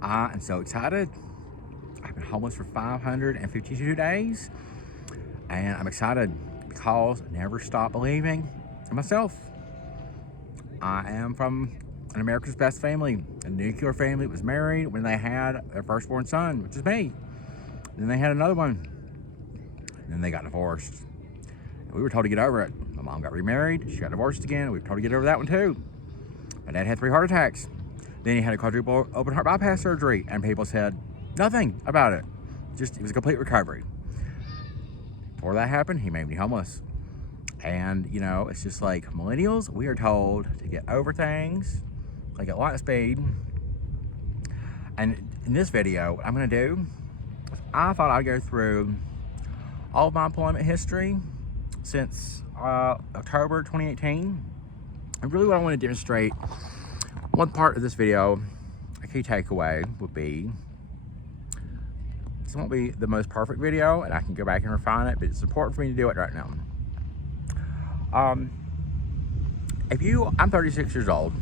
I am so excited. I've been homeless for 552 days, and I'm excited because I never stop believing in myself. I am from an America's Best family, a nuclear family that was married when they had their firstborn son, which is me. Then they had another one. And then they got divorced. And we were told to get over it. My mom got remarried. She got divorced again. We were told to get over that one too. My dad had 3 heart attacks. Then he had a quadruple open heart bypass surgery, and people said nothing about it. It was a complete recovery. Before that happened, he made me homeless. And, it's just like millennials, we are told to get over things, like at light speed. And in this video, what I'm gonna do, I thought I'd go through all of my employment history since October 2018. And really what I want to demonstrate, one part of this video, a key takeaway would be, this won't be the most perfect video, and I can go back and refine it, but it's important for me to do it right now. I'm 36 years old,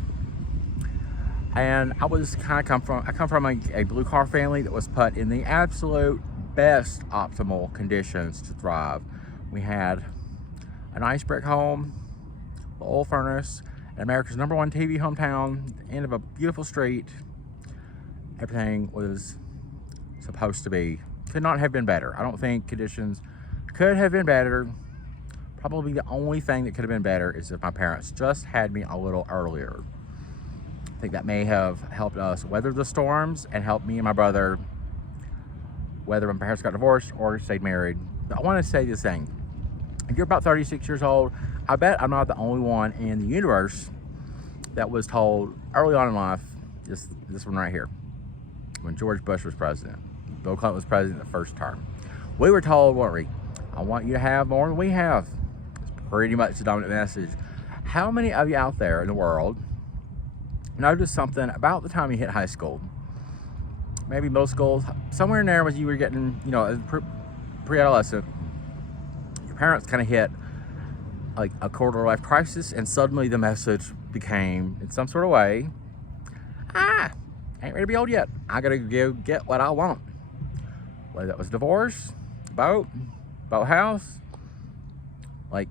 and I come from a blue collar family that was put in the absolute best optimal conditions to thrive. We had a nice brick home, an oil furnace, America's #1 TV hometown, end of a beautiful street. Everything was supposed to be. Could not have been better. I don't think conditions could have been better. Probably the only thing that could have been better is if my parents just had me a little earlier. I think that may have helped us weather the storms and helped me and my brother, whether my parents got divorced or stayed married. But I want to say this thing. If you're about 36 years old, I bet I'm not the only one in the universe that was told early on in life, this one right here, when George Bush was president, Bill Clinton was president the first term. We were told, weren't we? I want you to have more than we have. It's pretty much the dominant message. How many of you out there in the world noticed something about the time you hit high school, maybe middle school, somewhere in there was you were getting, pre-adolescent, your parents kind of hit like a quarter life crisis, and suddenly the message became, in some sort of way, ain't ready to be old yet. I gotta go get what I want. Whether that was divorce, boat house, like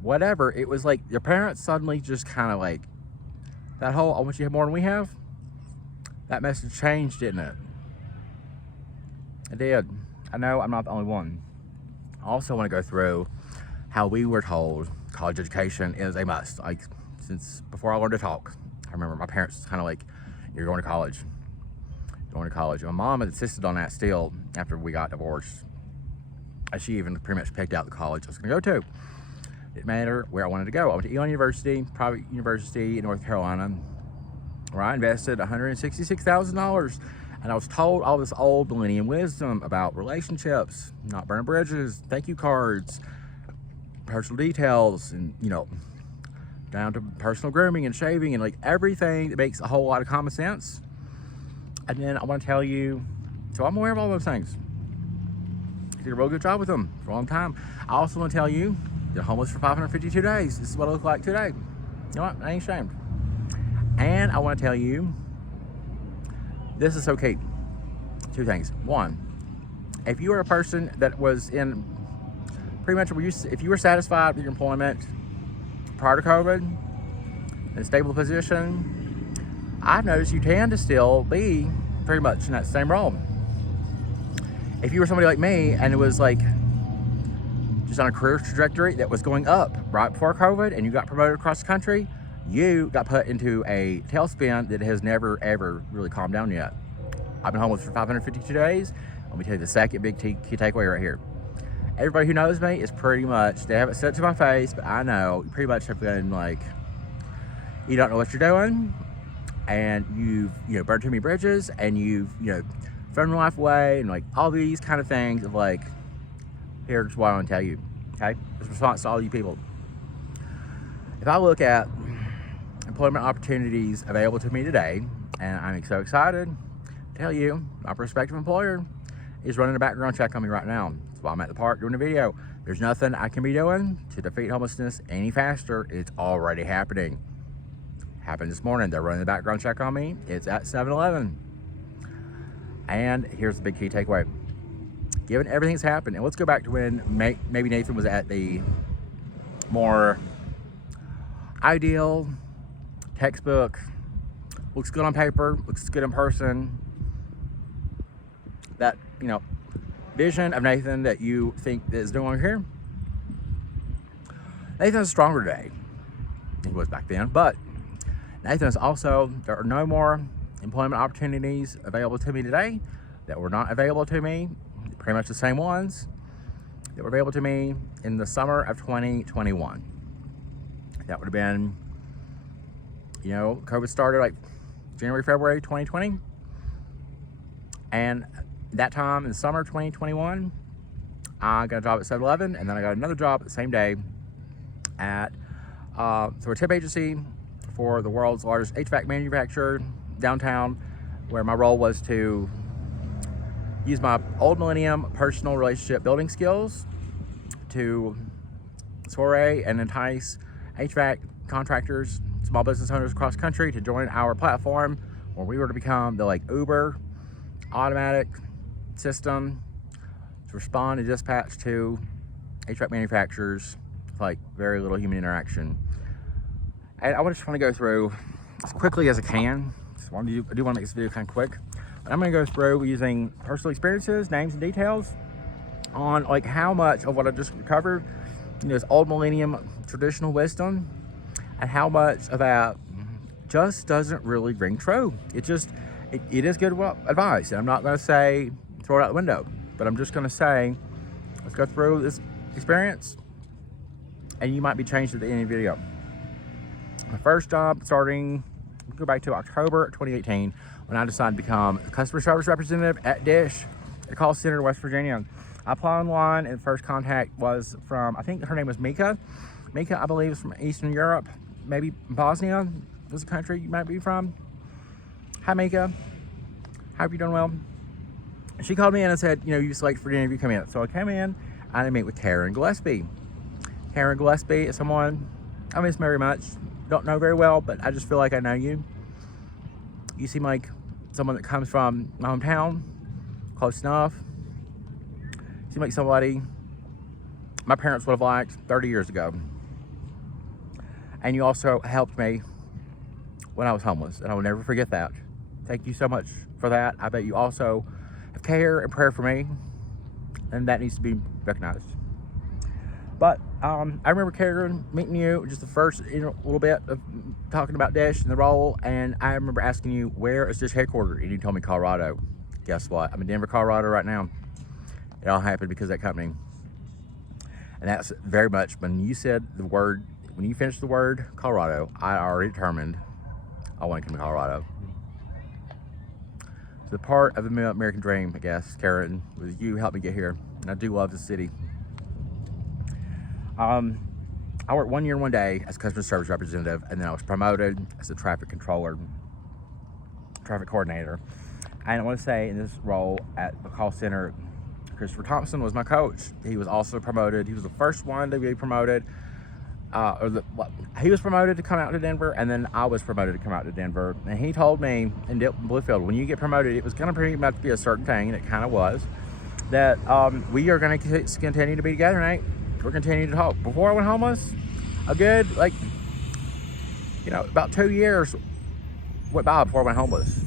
whatever. It was like your parents suddenly just kind of like, that whole, I want you to have more than we have, that message changed, didn't it? It did. I know I'm not the only one. I also want to go through how we were told college education is a must. Like, since before I learned to talk, I remember my parents kind of like, you're going to college. Going to college. And my mom insisted on that still after we got divorced. She even pretty much picked out the college I was going to go to. Didn't matter where I wanted to go. I went to Elon University, private university in North Carolina, where I invested $166,000. And I was told all this old millennium wisdom about relationships, not burning bridges, thank you cards, personal details, and down to personal grooming and shaving and like everything that makes a whole lot of common sense. And then I want to tell you, so I'm aware of all those things. I did a real good job with them for a long time. I also want to tell you, you're homeless for 552 days. This is what I look like today. You know what? I ain't ashamed. And I want to tell you, this is so key. 2 things. 1, if you are a person that was in pretty much, if you were satisfied with your employment prior to COVID, in a stable position, I've noticed you tend to still be pretty much in that same role. If you were somebody like me and it was like just on a career trajectory that was going up right before COVID and you got promoted across the country, you got put into a tailspin that has never ever really calmed down yet. I've been homeless for 552 days. Let me tell you the second big key takeaway right here. Everybody who knows me is pretty much, they haven't said it to my face, but I know, you pretty much have been like, you don't know what you're doing, and you've burned too many bridges, and you've thrown your life away, and like all these kind of things of like, here's what I want to tell you, okay? It's a response to all you people. If I look at employment opportunities available to me today, and I'm so excited to tell you, my prospective employer is running a background check on me right now. That's why I'm at the park doing a video. There's nothing I can be doing to defeat homelessness any faster. It's already happening. Happened this morning. They're running the background check on me. It's at 7-Eleven. And here's the big key takeaway. Given everything that's happened, and let's go back to when maybe Nathan was at the more ideal textbook, looks good on paper, looks good in person, that, you know, vision of Nathan that you think is no longer here. Nathan's stronger today than he was back then, but Nathan is also, there are no more employment opportunities available to me today that were not available to me, pretty much the same ones that were available to me in the summer of 2021. That would have been, you know, COVID started like January, February 2020. And that time in the summer of 2021, I got a job at 7-Eleven, and then I got another job the same day at through a temp agency for the world's largest HVAC manufacturer downtown, where my role was to use my old millennium personal relationship building skills to soiree and entice HVAC contractors, small business owners across the country to join our platform, where we were to become the like Uber automatic system to respond and dispatch to HVAC manufacturers with like very little human interaction. And I just want to go through as quickly as I can. I do want to make this video kind of quick, but I'm going to go through using personal experiences, names, and details on like how much of what I just covered, you know, is old millennium traditional wisdom, and how much of that just doesn't really ring true. It is good advice, and I'm not going to say throw it out the window, but I'm just going to say let's go through this experience, and you might be changed at the end of the video. My first job starting, go back to October 2018, when I decided to become a customer service representative at Dish, at a call center in West Virginia. I applied online, and first contact was from, I think her name was Mika. Mika, I believe, is from Eastern Europe, maybe Bosnia was the country you might be from. Hi, Mika. Hope you're doing well. And she called me in and said, you know, you selected for the interview, come in. So I came in, I meet with Karen Gillespie. Karen Gillespie is someone I miss very much. Don't know very well, but I just feel like I know you. You seem like someone that comes from my hometown, close enough. You seem like somebody my parents would have liked 30 years ago. And you also helped me when I was homeless, and I will never forget that. Thank you so much for that. I bet you also have care and prayer for me, and that needs to be recognized. But I remember Karen meeting you, just the first little bit of talking about Dish and the role, and I remember asking you, where is Dish headquartered? And you told me Colorado. Guess what? I'm in Denver, Colorado right now. It all happened because of that company. And that's very much, when you said the word, when you finished the word Colorado, I already determined I want to come to Colorado. So the part of the American dream, I guess, Karen, was you helped me get here. And I do love the city. I worked 1 year, 1 day as customer service representative, and then I was promoted as a traffic controller, traffic coordinator. And I want to say in this role at the call center, Christopher Thompson was my coach. He was also promoted. He was the first one to be promoted. He was promoted to come out to Denver, and then I was promoted to come out to Denver. And he told me in Bluefield, when you get promoted, it was going to pretty much be a certain thing, and it kind of was, that we are going to continue to be together, Nate. We're continuing to talk. Before I went homeless, a good, about 2 years went by before I went homeless.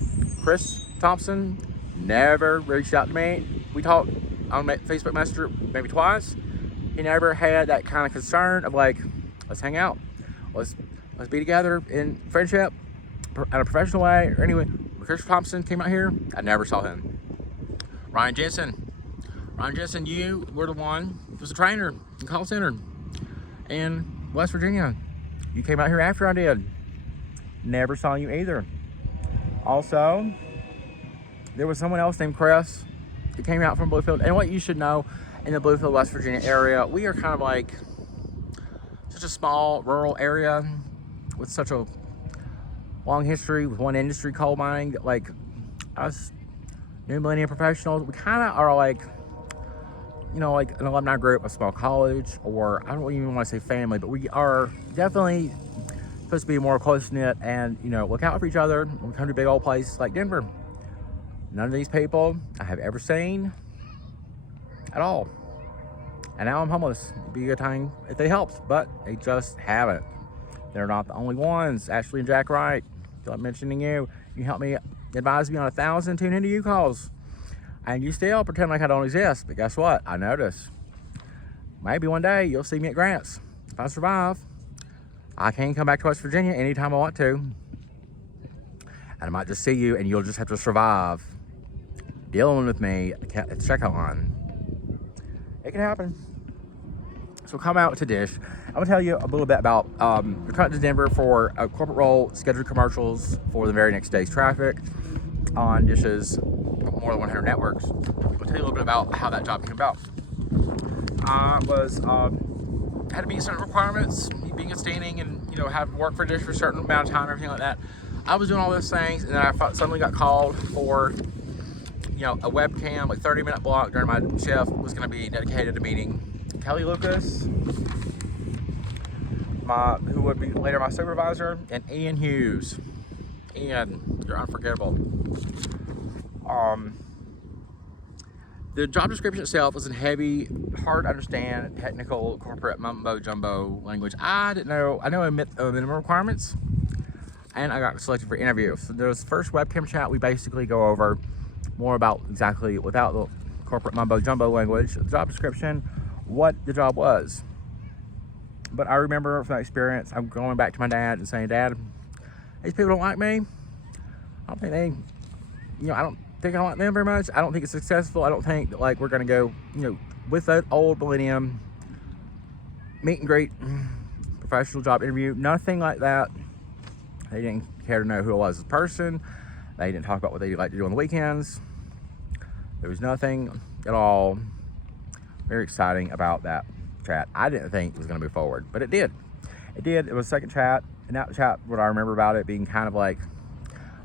Chris Thompson never reached out to me. We talked on Facebook Messenger maybe twice. He never had that kind of concern of like, let's hang out, let's be together in friendship, in a professional way. Or anyway, when Chris Thompson came out here, I never saw him. Ryan Jensen, you were the one who was a trainer in call center in West Virginia. You came out here after I did. Never saw you either. Also, there was someone else named Chris that came out from Bluefield. And what you should know, in the Bluefield, West Virginia area, we are kind of like such a small rural area with such a long history with one industry, coal mining, that like us new millennium professionals, we kind of are like, like an alumni group, a small college, or I don't even want to say family, but we are definitely supposed to be more close-knit and, look out for each other when we come to a big old place like Denver. None of these people I have ever seen at all. And now I'm homeless. It'd be a good time if they helped, but they just haven't. They're not the only ones. Ashley and Jack Wright, feel like mentioning you. You help me, advise me on 1,000 tune into you calls. And you still pretend like I don't exist. But guess what? I notice. Maybe one day you'll see me at Grants. If I survive, I can come back to West Virginia anytime I want to. And I might just see you and you'll just have to survive dealing with me at the checkout line. It can happen. So come out to Dish. I'm gonna tell you a little bit about returning to Denver for a corporate role, scheduled commercials for the very next day's traffic on Dish's more than 100 networks. I'll tell you a little bit about how that job came about. Had to meet certain requirements, being a standing and have worked for Dish for a certain amount of time, everything like that. I was doing all those things, and then I suddenly got called for a webcam, like 30-minute block during my shift was going to be dedicated to meeting Kelly Lucas, who would be later my supervisor, and Ian Hughes. Ian, you're unforgettable. The job description itself was in heavy, hard to understand, technical, corporate mumbo jumbo language. I didn't know. I know minimum requirements, and I got selected for interview. So there's first webcam chat. We basically go over more about exactly, without the corporate mumbo jumbo language, the job description, what the job was. But I remember from that experience, I'm going back to my dad and saying, Dad, these people don't like me. I don't think I don't think I like them very much. I don't think it's successful. I don't think that we're gonna go, with that old millennium meet and greet, professional job interview, nothing like that. They didn't care to know who I was as a person. They didn't talk about what they like to do on the weekends. There was nothing at all very exciting about that chat. I didn't think it was going to move forward, but it did. It did. It was a second chat, and that chat, what I remember about it being kind of like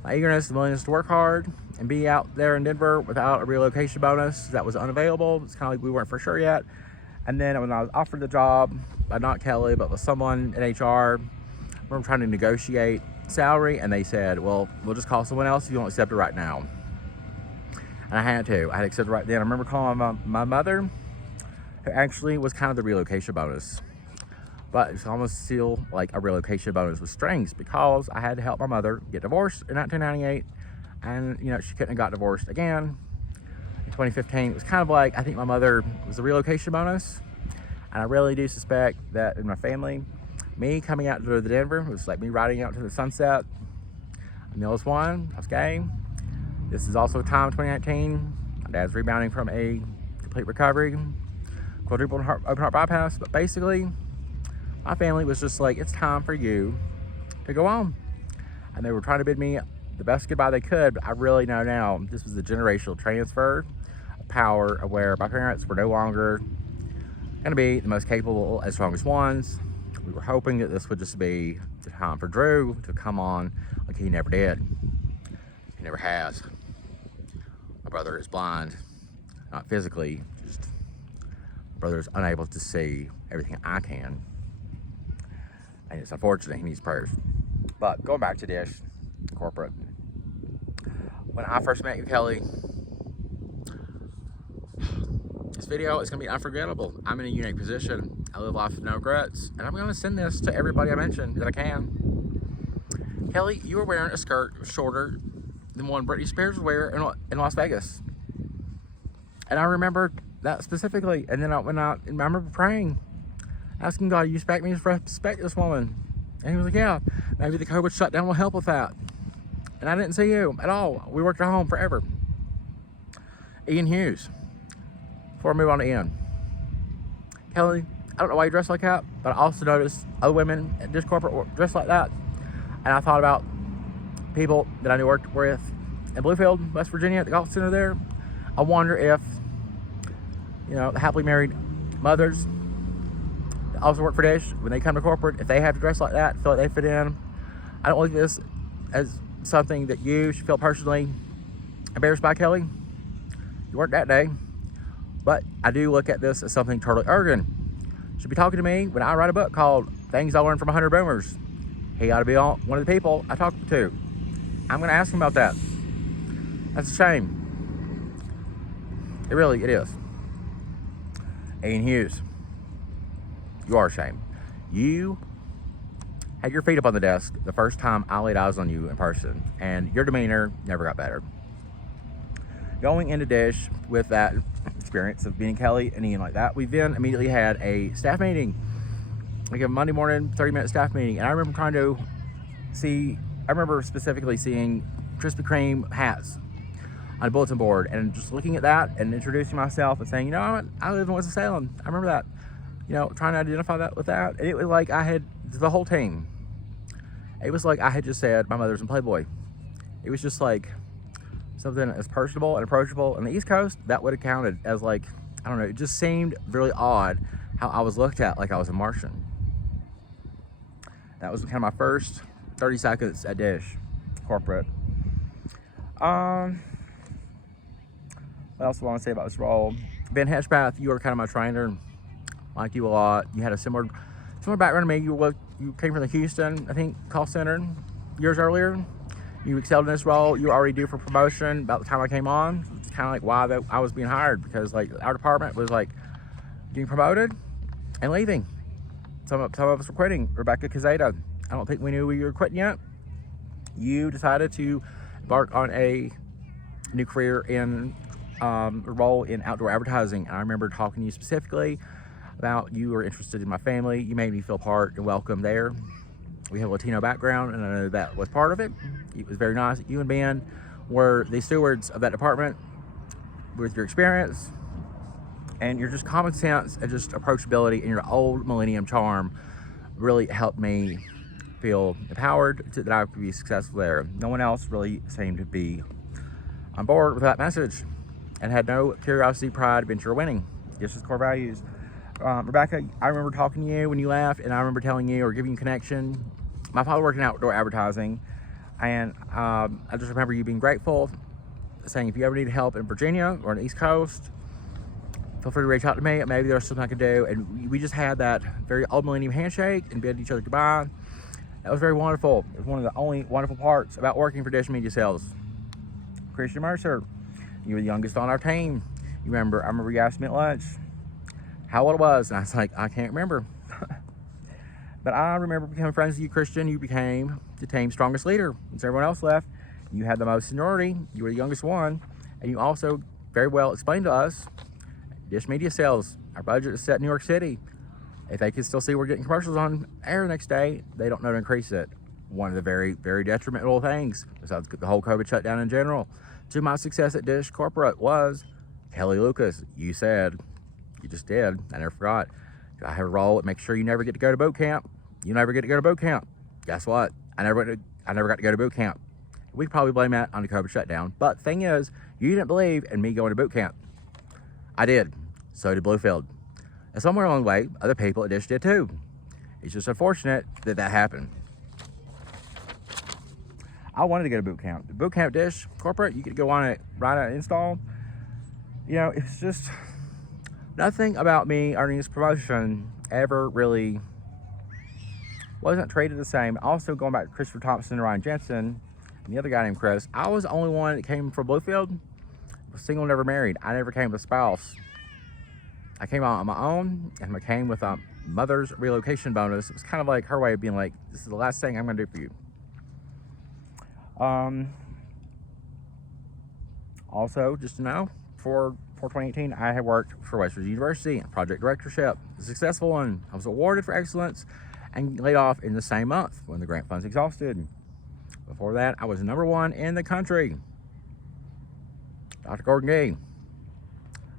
my eagerness, the willingness to work hard and be out there in Denver without a relocation bonus that was unavailable. It's kind of like we weren't for sure yet. And then when I was offered the job by not Kelly, but with someone in HR, we're trying to negotiate salary, and they said, well, we'll just call someone else if you don't accept it right now. And I had to accept it right then. I remember calling my mother, who actually was kind of the relocation bonus, but it's almost still like a relocation bonus with strings, because I had to help my mother get divorced in 1998, and she couldn't have got divorced again in 2015. It was kind of like, I think my mother was the relocation bonus, and I really do suspect that in my family, me coming out to the Denver was like me riding out to the sunset. Mills won. I was game. This is also a time, 2019. My dad's rebounding from a complete recovery, quadruple open heart bypass. But basically, my family was just like, it's time for you to go on. And they were trying to bid me the best goodbye they could. But I really know now this was a generational transfer of power, of where my parents were no longer going to be the most capable and strongest ones. We were hoping that this would just be the time for Drew to come on like he never did. He never has. My brother is blind, not physically, just my brother is unable to see everything I can. And it's unfortunate, he needs prayers. But going back to Dish, corporate. When I first met you, Kelly, this video is going to be unforgettable. I'm in a unique position. I live life with no regrets, and I'm going to send this to everybody I mentioned that I can. Kelly, you were wearing a skirt shorter than one Britney Spears would wear in Las Vegas. And I remember that specifically. And then I remember praying, asking God, you expect me to respect this woman? And he was like, yeah, maybe the COVID shutdown will help with that. And I didn't see you at all. We worked at home forever. Ian Hughes. Before I move on to Ian. Kelly, I don't know why you dress like that, but I also noticed other women at this corporate dress like that. And I thought about people that I knew worked with in Bluefield, West Virginia, at the golf center there. I wonder if, the happily married mothers that also work for Dish, when they come to corporate, if they have to dress like that, feel like they fit in. I don't look at this as something that you should feel personally embarrassed by, Kelly. You weren't that day. But I do look at this as something totally urgent. Should be talking to me when I write a book called Things I Learned from 100 Boomers. He ought to be one of the people I talk to. I'm going to ask him about that. That's a shame. It is. Ian Hughes, you are ashamed. You had your feet up on the desk the first time I laid eyes on you in person, and your demeanor never got better. Going into Dish with that experience of meeting Kelly and Ian like that, we then immediately had a staff meeting, like a Monday morning 30-minute staff meeting, and I remember specifically seeing Krispy Kreme hats on a bulletin board, and just looking at that and introducing myself and saying, you know what, I live in Winston-Salem. I remember that. You know, trying to identify that with that. And it was like I had the whole team. It was like I had just said my mother's in Playboy. It was just like something as personable and approachable. On the East Coast, that would have counted as like, I don't know, it just seemed really odd how I was looked at like I was a Martian. That was kind of my first 30 seconds at Dish corporate. What else do I want to say about this role? Ben Hedgepath, you were kind of my trainer. Liked you a lot. You had a similar background to me. You came from the Houston, I think, call center years earlier. You excelled in this role. You were already due for promotion about the time I came on. It's kind of like why I was being hired, because like our department was like getting promoted and leaving. Some of us were quitting. Rebecca Cazeta, I don't think we knew we were quitting yet. You decided to embark on a new career in a role in outdoor advertising. And I remember talking to you specifically about you were interested in my family. You made me feel part and welcome there. We have a Latino background, and I know that was part of it. It was very nice. You and Ben were the stewards of that department with your experience and your just common sense and just approachability and your old millennium charm really helped me feel empowered that I could be successful there. No one else really seemed to be on board with that message and had no curiosity, pride, adventure, or winning. Just as core values. Rebecca, I remember talking to you when you left, and I remember telling you or giving you connection. My father worked in outdoor advertising, and I just remember you being grateful, saying if you ever need help in Virginia or on the East Coast, feel free to reach out to me. Maybe there's something I could do. And we just had that very old millennium handshake and bid each other goodbye. That was very wonderful. It was one of the only wonderful parts about working for Dish Media Sales. Christian Mercer, you were the youngest on our team. I remember you asked me at lunch how old it was, and I was like, I can't remember. But I remember becoming friends with you, Christian. You became the team's strongest leader. Once everyone else left, you had the most seniority. You were the youngest one. And you also very well explained to us, Dish Media Sales, our budget is set in New York City. If they can still see we're getting commercials on air the next day, they don't know to increase it. One of the very, very detrimental things, besides the whole COVID shutdown in general, to my success at Dish Corporate was Kelly Lucas. You said, you just did, I never forgot, I have a role at make sure you never get to go to boot camp. You never get to go to boot camp. Guess what? I never got to go to boot camp. We could probably blame that on the COVID shutdown. But the thing is, you didn't believe in me going to boot camp. I did. So did Bluefield. And somewhere along the way, other people at Dish did too. It's just unfortunate that that happened. I wanted to go to boot camp. The boot camp Dish Corporate, you could go on it, ride an install. You know, it's just nothing about me earning this promotion ever really wasn't treated the same. Also, going back to Christopher Thompson and Ryan Jensen and the other guy named Chris, I was the only one that came from Bluefield. Was single, never married. I never came with a spouse. I came out on my own, and I came with a mother's relocation bonus. It was kind of like her way of being like, this is the last thing I'm going to do for you. Also, just to know, for 2018, I had worked for West Virginia University in project directorship. A successful one. I was awarded for excellence and laid off in the same month when the grant funds exhausted. Before that, I was #1 in the country. Dr. Gordon Gee,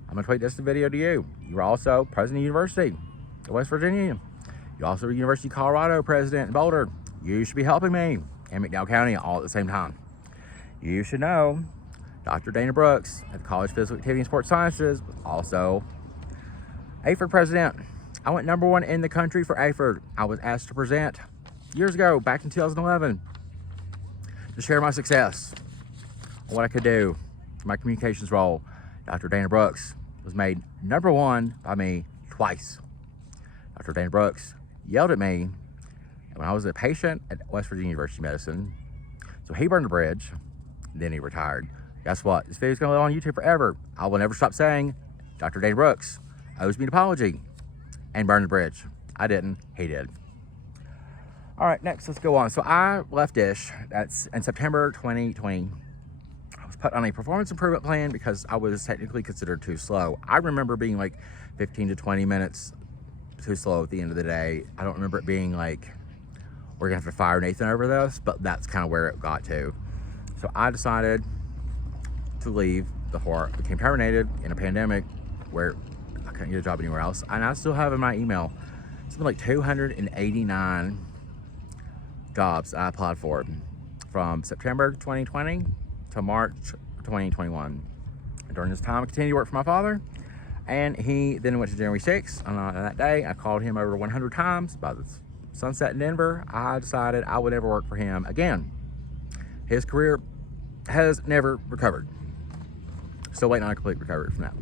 I'm going to tweet this video to you. You were also president of the University of West Virginia. You also were University of Colorado president in Boulder. You should be helping me in McDowell County all at the same time. You should know Dr. Dana Brooks at the College of Physical Activity and Sports Sciences was also AFERD president. I went #1 in the country for AFERD. I was asked to present years ago, back in 2011, to share my success on what I could do for my communications role. Dr. Dana Brooks was made #1 by me twice. Dr. Dana Brooks yelled at me when I was a patient at West Virginia University Medicine. So he burned the bridge, then he retired. Guess what? This video's gonna live on YouTube forever. I will never stop saying Dr. Dana Brooks owes me an apology and burn the bridge. I didn't, he did. All right, next, let's go on. So I left Dish, that's in September 2020. I was put on a performance improvement plan because I was technically considered too slow. I remember being like 15 to 20 minutes too slow at the end of the day. I don't remember it being like, we're gonna have to fire Nathan over this, but that's kind of where it got to. So I decided to leave the horror. Became terminated in a pandemic where I couldn't get a job anywhere else. And I still have in my email, something like 289 jobs I applied for from September 2020 to March 2021. And during this time, I continued to work for my father, and he then went to January 6th. And on that day, I called him over 100 times. By the sunset in Denver, I decided I would never work for him again. His career has never recovered. Still waiting on a complete recovery from that.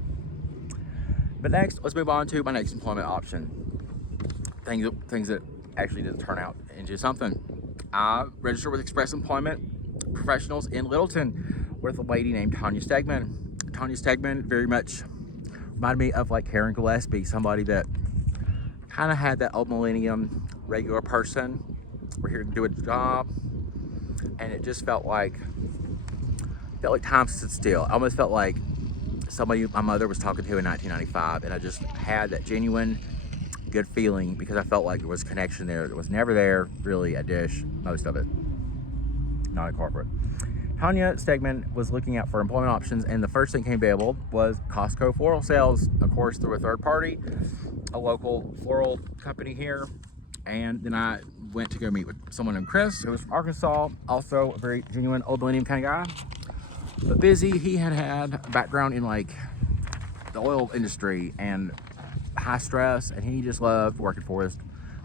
But next, let's move on to my next employment option. Things that actually didn't turn out into something. I registered with Express Employment Professionals in Littleton with a lady named Tanya Stegman. Tanya Stegman very much reminded me of like Karen Gillespie, somebody that kind of had that old millennium regular person. We're here to do a job, and it just felt like time stood still. I almost felt like somebody my mother was talking to in 1995, and I just had that genuine good feeling because I felt like there was connection there that was never there really at Dish, most of it, not at corporate. Tanya Stegman was looking out for employment options, and the first thing came available was Costco floral sales, of course, through a third party, a local floral company here. And then I went to go meet with someone named Chris, who was from Arkansas, also a very genuine old millennium kind of guy, but busy. He had a background in like the oil industry and high stress, and he just loved working for his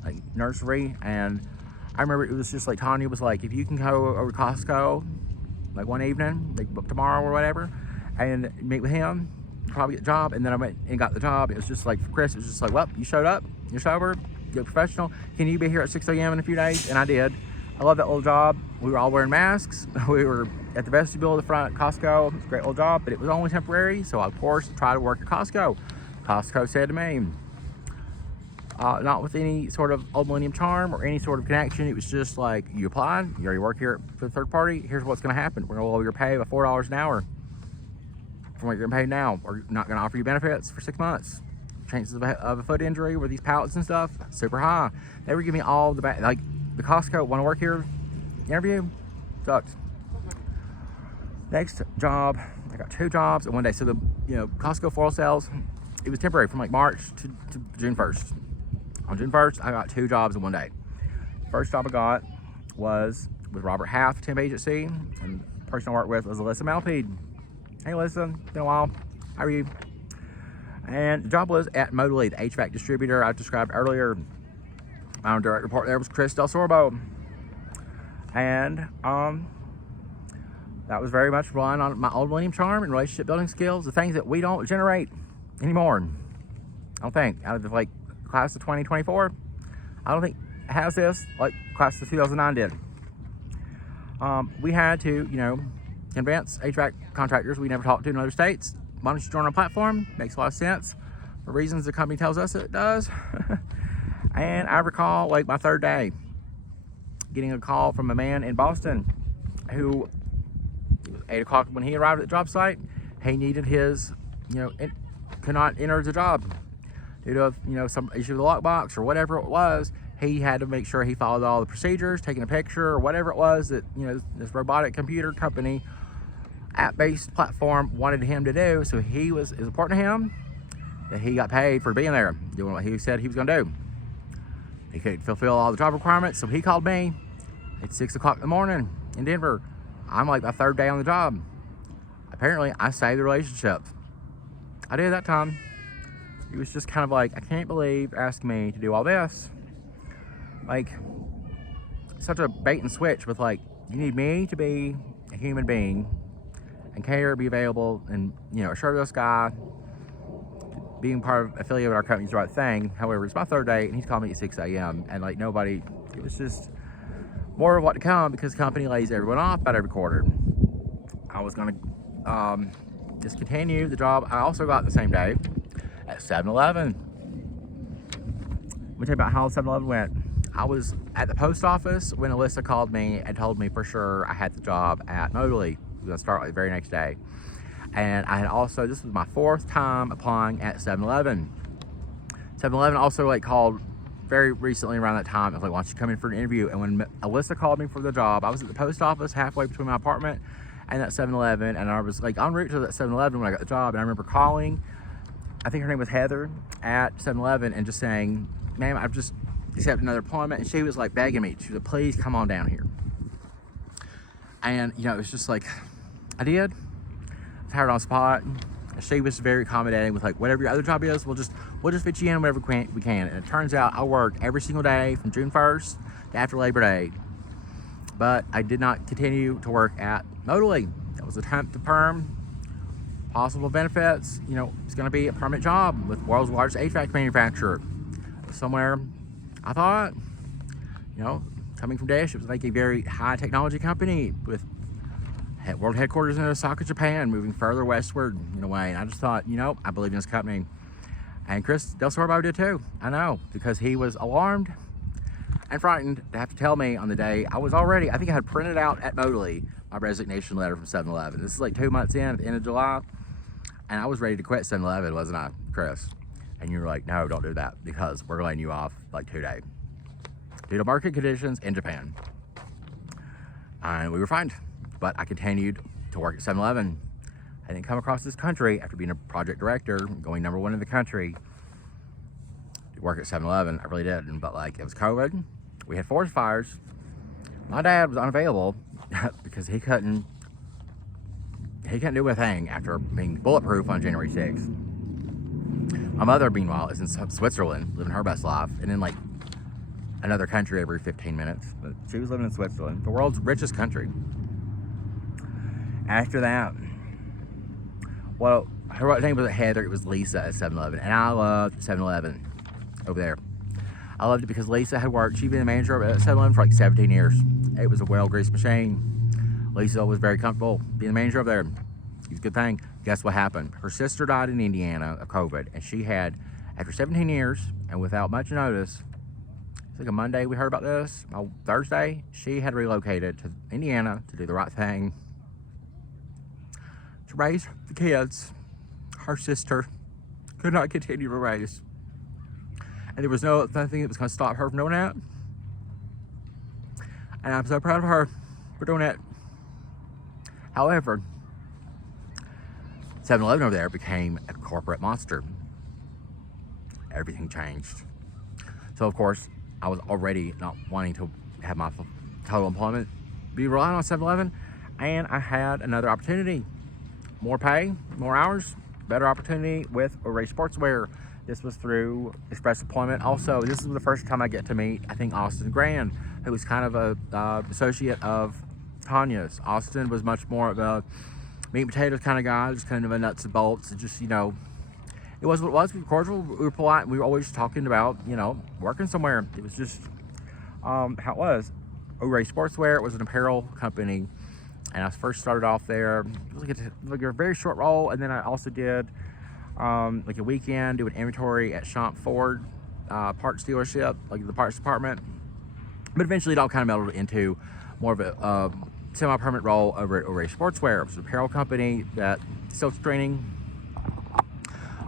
like nursery. And I remember it was just like Tanya was like, if you can go over to Costco like one evening, like tomorrow or whatever, and meet with him, probably get a job. And then I went and got the job. It was just like, for Chris, it was just like, well, you showed up, you're sober, you're professional, can you be here at 6 a.m. in a few days? And I did. I love that little job. We were all wearing masks. We were at the vestibule at the front at Costco. It was a great little job, but it was only temporary. So I, of course, tried to work at Costco. Costco said to me, not with any sort of old millennium charm or any sort of connection. It was just like, you applied, you already work here for the third party. Here's what's going to happen. We're going to lower your pay by $4 an hour from what you're getting paid now. We're not going to offer you benefits for 6 months. Chances of a foot injury with these pallets and stuff, super high. They were giving me all the back, like the Costco want to work here interview sucks. Next job, I got 2 jobs in one day. So the Costco floral sales, it was temporary from like March to June 1st. On June 1st, I got 2 jobs in one day. First job I got was with Robert Half Temp Agency, and the person I worked with was Alyssa Malpeed. Hey Alyssa, been a while. How are you? And the job was at Modally, the HVAC distributor I described earlier. My own direct report there was Chris Del Sorbo. And that was very much relying on my old millennium charm and relationship building skills, the things that we don't generate anymore. I don't think. Out of the like class of 2024, I don't think it has this like class of 2009 did. We had to, convince HVAC contractors we never talked to in other states, why don't you join our platform? Makes a lot of sense for reasons the company tells us it does. And I recall like my 3rd day getting a call from a man in Boston who 8 o'clock when he arrived at the job site, he needed his, could not enter the job due to, some issue with the lockbox or whatever it was. He had to make sure he followed all the procedures, taking a picture or whatever it was that, this robotic computer company app-based platform wanted him to do. So it was important to him that he got paid for being there, doing what he said he was gonna do. He could fulfill all the job requirements, so he called me at 6 o'clock in the morning in Denver. I'm like my 3rd day on the job. Apparently, I saved the relationship. I did that time. It was just kind of like, I can't believe you're asking me to do all this. Like, such a bait and switch with like, you need me to be a human being and care, be available, and assure this guy being part of affiliate with our company is the right thing. However, it's my 3rd day and he's calling me at 6 a.m. and like nobody, it was just more of what to come because the company lays everyone off about every quarter. I was gonna just continued the job I also got the same day at 7-Eleven. Let me tell you about how 7-Eleven went. I was at the post office when Alyssa called me and told me for sure I had the job at Modally. I was gonna start like the very next day. And I had also, this was my 4th time applying at 7-Eleven. 7-Eleven also like called very recently around that time. I was like, why don't you come in for an interview? And when Alyssa called me for the job, I was at the post office halfway between my apartment and that 7-Eleven, and I was like en route to that 7-Eleven when I got the job. And I remember calling, I think her name was Heather, at 7-Eleven and just saying, ma'am, I've just accepted another appointment. And she was like begging me. She was like, please come on down here. And you know, it was just like, I did. I was hired on the spot. She was very accommodating with like, whatever your other job is, we'll just fit you in whatever we can. And it turns out I worked every single day from June 1st to after Labor Day. But I did not continue to work at Modally. That was a temp to perm, possible benefits. You know, it's gonna be a permanent job with world's largest HVAC manufacturer. Somewhere, I thought, you know, coming from Dish, it was like a very high technology company with world headquarters in Osaka, Japan, moving further westward in a way. And I just thought, you know, I believe in this company. And Chris Del Sorbo did too. I know, because he was alarmed and frightened to have to tell me on the day I was already, I think I had printed out at Modally my resignation letter from 7-Eleven. This is like 2 months in at the end of July. And I was ready to quit 7-Eleven, wasn't I, Chris? And you were like, no, don't do that because we're laying you off like today due to market conditions in Japan. And we were fine. But I continued to work at 7-Eleven. I didn't come across this country after being a project director, going #1 in the country, to work at 7-Eleven. I really didn't, but like it was COVID. We had forest fires. My dad was unavailable because he couldn't do a thing after being bulletproof on January 6th. My mother, meanwhile, is in Switzerland, living her best life, and in like another country every 15 minutes. But she was living in Switzerland, the world's richest country. After that, well, her name was Heather, it was Lisa at 7-Eleven, and I loved 7-Eleven over there. I loved it because Lisa had worked, she'd been the manager at 7-Eleven for like 17 years. It was a well-greased machine. Lisa was very comfortable being the manager over there. It was a good thing. Guess what happened? Her sister died in Indiana of COVID, and she had, after 17 years, and without much notice, it's like a Monday we heard about this, on Thursday, she had relocated to Indiana to do the right thing, to raise the kids her sister could not continue to raise. And there was nothing that was going to stop her from doing that. And I'm so proud of her for doing it. However, 7-Eleven over there became a corporate monster. Everything changed. So of course, I was already not wanting to have my total employment be relying on 7-Eleven, and I had another opportunity. More pay, more hours, better opportunity with Array Sportswear. This was through Express Employment. Also, this is the first time I get to meet, I think, Austin Grand, who was kind of a associate of Tanya's. Austin was much more of a meat and potatoes kind of guy, just kind of a nuts and bolts, and just, you know, it was what it was. We were cordial, we were polite, we were always talking about, you know, working somewhere. It was just how it was. Array Sportswear, it was an apparel company, and I first started off there. It was like a very short role, and then I also did like a weekend doing inventory at Champ Ford parts dealership, like the parts department. But eventually it all kind of melded into more of a semi-permanent role over at Array Sportswear. It was an apparel company that sells training.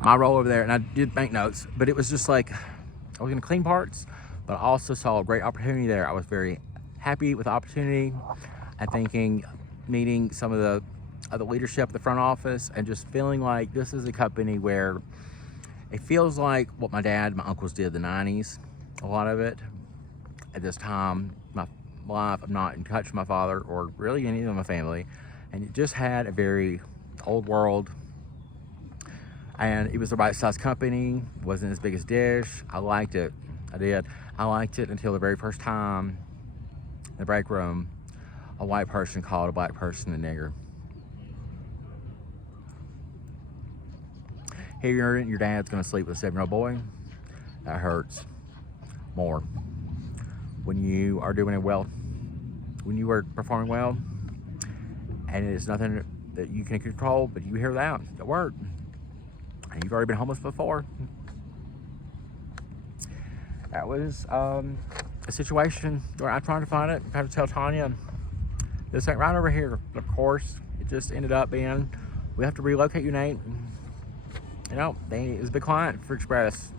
My role over there, and I did banknotes, but it was just like, I was gonna clean parts, but I also saw a great opportunity there. I was very happy with the opportunity. I'm thinking, meeting some of the leadership at the front office, and just feeling like this is a company where it feels like what my dad and my uncles did in the 90s, a lot of it. At this time, my life, I'm not in touch with my father or really any of my family, and it just had a very old world, and it was the right size company, wasn't as big as Dish. I liked it, I did. I liked it until the very first time in the break room, a white person called a black person a nigger. Hearing your dad's gonna sleep with a 7-year-old boy, that hurts more. When you are doing it well, when you are performing well, and it's nothing that you can control, but you hear that at work. And you've already been homeless before. That was a situation where I'm trying to find it. I'm trying to tell Tanya, this ain't right over here. But of course, it just ended up being, we have to relocate you, Nate. You know, it was a big client for Express.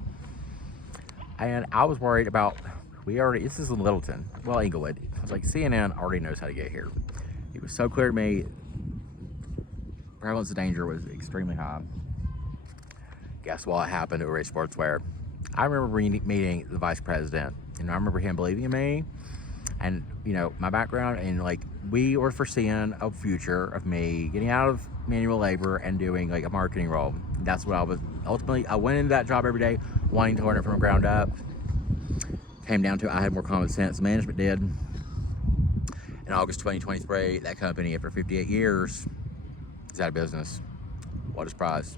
And I was worried about, this is in Littleton, well, Inglewood. I was like, CNN already knows how to get here. It was so clear to me, prevalence of danger was extremely high. Guess what happened at Rich Sportswear? I remember meeting the vice president, and I remember him believing in me and, you know, my background, and like, we were foreseeing a future of me getting out of manual labor and doing like a marketing role. That's what I was, ultimately, I went into that job every day wanting to learn it from the ground up. Came down to I had more common sense than management did. In August 2023, that company, after 58 years, is out of business. What a surprise.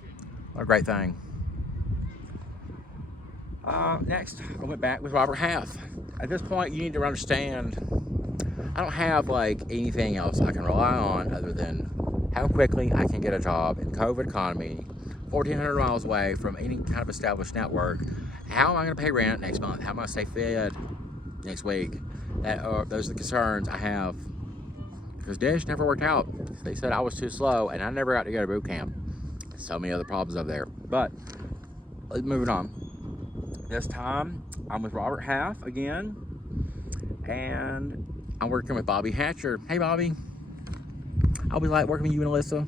What a great thing. Next, I went back with Robert Half. At this point, you need to understand, I don't have like anything else I can rely on other than how quickly I can get a job in COVID economy, 1,400 miles away from any kind of established network. How am I going to pay rent next month? How am I going to stay fed next week? Those are the concerns I have. Because Dish never worked out. They said I was too slow, and I never got to go to boot camp. So many other problems up there. But, moving on. This time, I'm with Robert Half again, and I'm working with Bobby Hatcher. Hey, Bobby. I always like working with you and Alyssa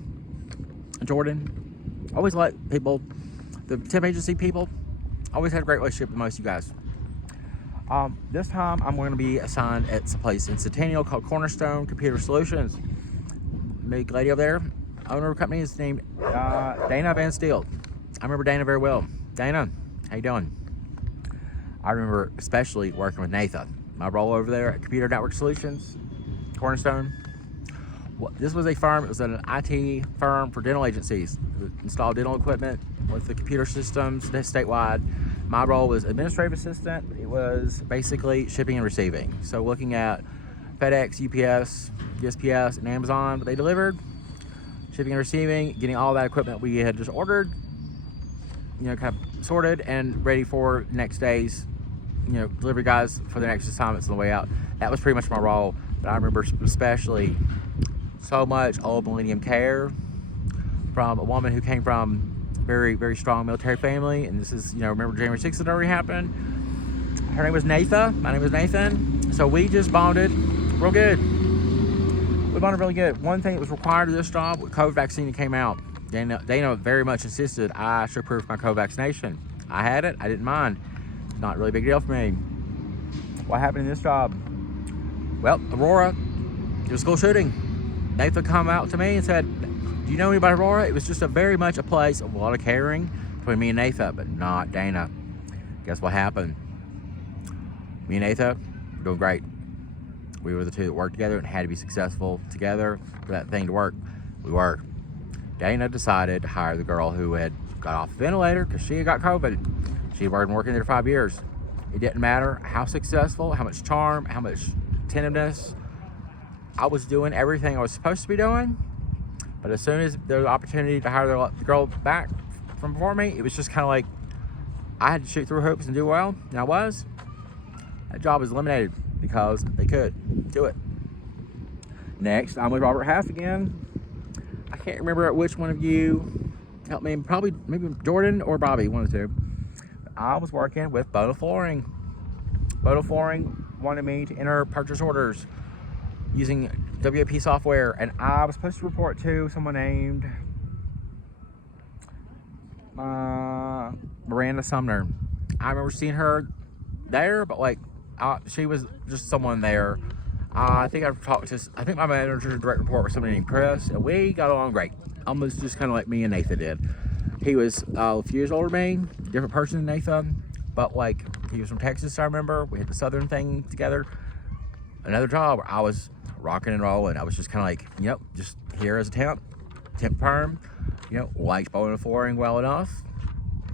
and Jordan. I always like people, the temp agency people. I always had a great relationship with most of you guys. This time, I'm going to be assigned at a place in Centennial called Cornerstone Computer Solutions. Big lady over there, owner of the company, is named Dana Van Steel. I remember Dana very well. Dana, how you doing? I remember especially working with Nathan. My role over there at Computer Network Solutions, Cornerstone. Well, this was a firm, it was an IT firm for dental agencies. It installed dental equipment with the computer systems statewide. My role was administrative assistant. It was basically shipping and receiving. So looking at FedEx, UPS, USPS, and Amazon, what they delivered, shipping and receiving, getting all that equipment we had just ordered, you know, kind of sorted and ready for next day's, you know, delivery guys for their next assignments on the way out. That was pretty much my role. But I remember especially so much old millennium care from a woman who came from very, very strong military family. And this is, you know, remember January 6th had already happened. Her name was Nathan. My name was Nathan. So we just bonded real good. We bonded really good. One thing that was required of this job, with COVID vaccine that came out, Dana very much insisted I should prove my COVID vaccination. I had it. I didn't mind. Not really a big deal for me. What happened in this job? Well, Aurora, it was a school shooting. Nathan come out to me and said, do you know anybody Aurora? It was just very much a place of a lot of caring between me and Nathan, but not Dana. Guess what happened? Me and Nathan were doing great. We were the two that worked together and had to be successful together for that thing to work. We were. Dana decided to hire the girl who had got off the ventilator because she had got COVID. She had been working there 5 years. It didn't matter how successful, how much charm, how much attentiveness. I was doing everything I was supposed to be doing. But as soon as there was an opportunity to hire the girl back from before me, it was just kind of like I had to shoot through hoops and do well, and I was. That job was eliminated because they could do it. Next, I'm with Robert Half again. I can't remember which one of you helped me, probably maybe Jordan or Bobby, one of the two. I was working with Bono Flooring. Bono Flooring wanted me to enter purchase orders using WAP software, and I was supposed to report to someone named Miranda Sumner. I remember seeing her there, but like she was just someone there. I think my manager direct report was somebody named Chris, and we got along great. Almost just kind of like me and Nathan did. He was a few years older than me, different person than Nathan, but like he was from Texas, I remember. We had the Southern thing together. Another job where I was rocking and rolling. I was just kind of like, you know, just here as a temp perm, you know, liked Bono Flooring well enough.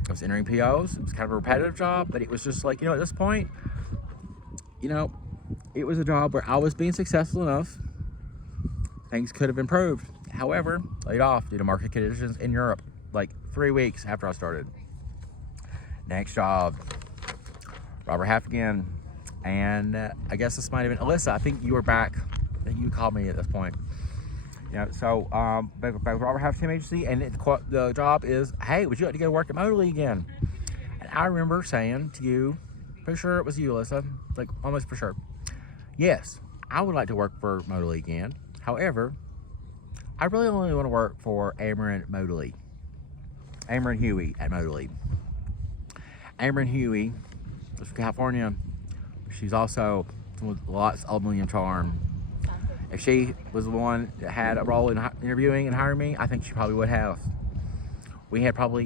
I was entering POs. It was kind of a repetitive job, but it was just like, you know, at this point, you know, it was a job where I was being successful enough. Things could have improved. However, laid off due to market conditions in Europe, like 3 weeks after I started. Next job, Robert Half again. And I guess this might have been Alyssa. I think you were back. I think you called me at this point. So back with Robert Half Team Agency, and the job is, hey, would you like to go work at Modally again? And I remember saying to you, pretty sure it was you, Alyssa, like almost for sure, yes, I would like to work for Modally again. However, I really only want to work for Amber and Huey at Modally. Amber and Huey is from California. She's also with lots of millennium charm. If she was the one that had a role in interviewing and hiring me, I think she probably would have.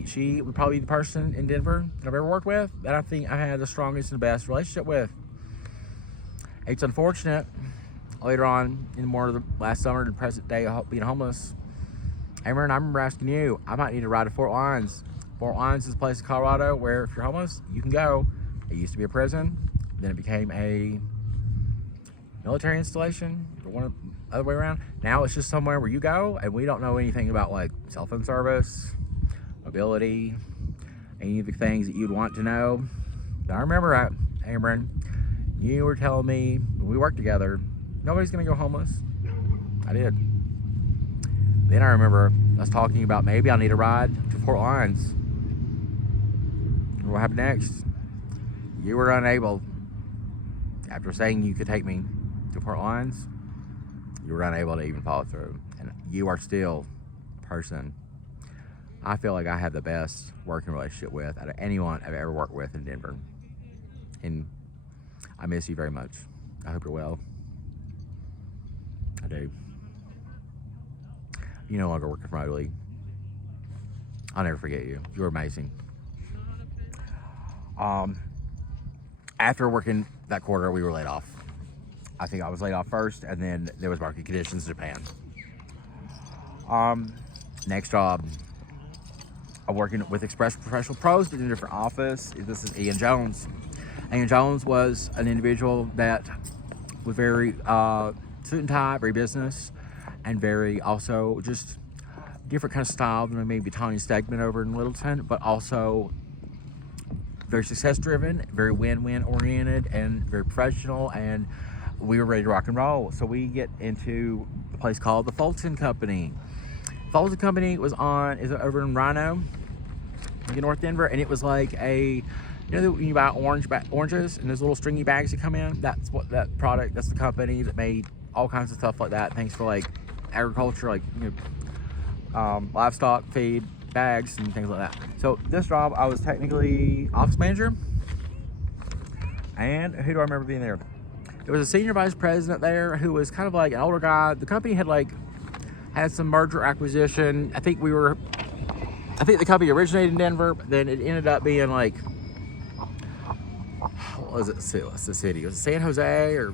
She would probably be the person in Denver that I've ever worked with that I think I had the strongest and best relationship with. It's unfortunate, later on in more of the last summer and present day of being homeless, Amber, and I remember asking you, I might need to ride to Fort Lyons. Fort Lyons is a place in Colorado where if you're homeless, you can go. It used to be a prison, then it became a military installation, or one other way around. Now it's just somewhere where you go, and we don't know anything about like cell phone service, mobility, any of the things that you'd want to know. But I remember, Amber, you were telling me when we worked together, nobody's gonna go homeless. I did. Then I remember us talking about maybe I need a ride to Fort Lyons. And what happened next? You were unable, after saying you could take me to Fort Lyons, you were unable to even follow through. And you are still a person I feel like I have the best working relationship with out of anyone I've ever worked with in Denver. And I miss you very much. I hope you're well. I do. You no longer working remotely. I'll never forget you. You're amazing. After working that quarter, we were laid off. I think I was laid off first, and then there was market conditions in Japan. Next job, I'm working with Express Professional Pros in a different office. This is Ian Jones. Ian Jones was an individual that was very suit and tie, very business, and very also just different kind of style than maybe Tanya Stegman over in Littleton, but also very success driven, very win-win oriented, and very professional. And we were ready to rock and roll. So we get into a place called the Fulton Company. Fulton Company is over in Rhino, like in North Denver, and it was like when you buy oranges and those little stringy bags that come in, that's the company that made all kinds of stuff like that. Thanks for like agriculture, like livestock feed bags and things like that. So this job, I was technically office manager. And who do I remember being there? There was a senior vice president there who was kind of like an older guy. The company had some merger acquisition. I think the company originated in Denver, but then it ended up being like, what was it? What's the city? Was it San Jose or